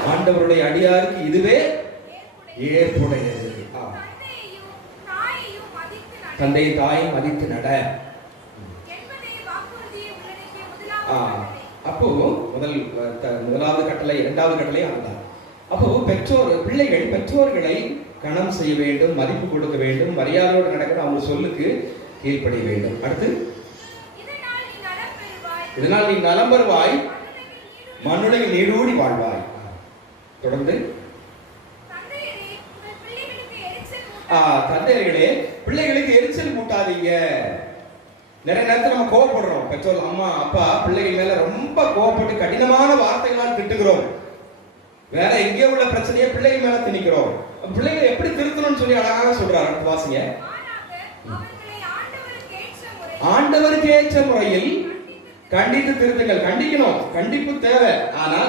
ஆண்டவருடைய அடியாருக்கு இதுவே ஏற்புடையது. ஆ. தந்தை தாயும் மதித்து நட. அப்போ முதல் முதலாவது கட்டளை இரண்டாவது கட்டளை அதுதான். அப்போ பெற்றோர் பிள்ளைகள் பெற்றோர்களை கணம் செய்ய வேண்டும் மதிப்பு கொடுக்க வேண்டும் மரியாதையோடு நடக்கிற அவங்க சொல்லுக்கு கீழ்ப்படிய வேண்டும். அடுத்து? இதனால் நீ நலம் பெறுவாய். மண்ணுலகில் நீடூடி வாழ்வாய். தொடர்ந்து. தந்தைகளே பிள்ளைகளுக்கு எரிச்சல் மூட்டாதீங்க. நிறைய நேரத்துல நம்ம கோவப்படுறோம். பெற்றோர் அம்மா அப்பா பிள்ளைகள் மேல ரொம்ப கோவப்பட்டு கடினமான வார்த்தைகளால் திட்டுகிறோம். வேற எங்கே உள்ள பிரச்சனையை பிள்ளைகள் மேல திணிக்கிறோம். பிள்ளைகளை எப்படி திருத்தணும்னு சொல்லி அழகாக சொல்றாரு அடுத்து வாசிங்க. ஆண்டவருக்கு ஏற்ற முறையில் கண்டித்து திருத்துங்கள். கண்டிக்கணும். கண்டிப்பு தேவை. ஆனால்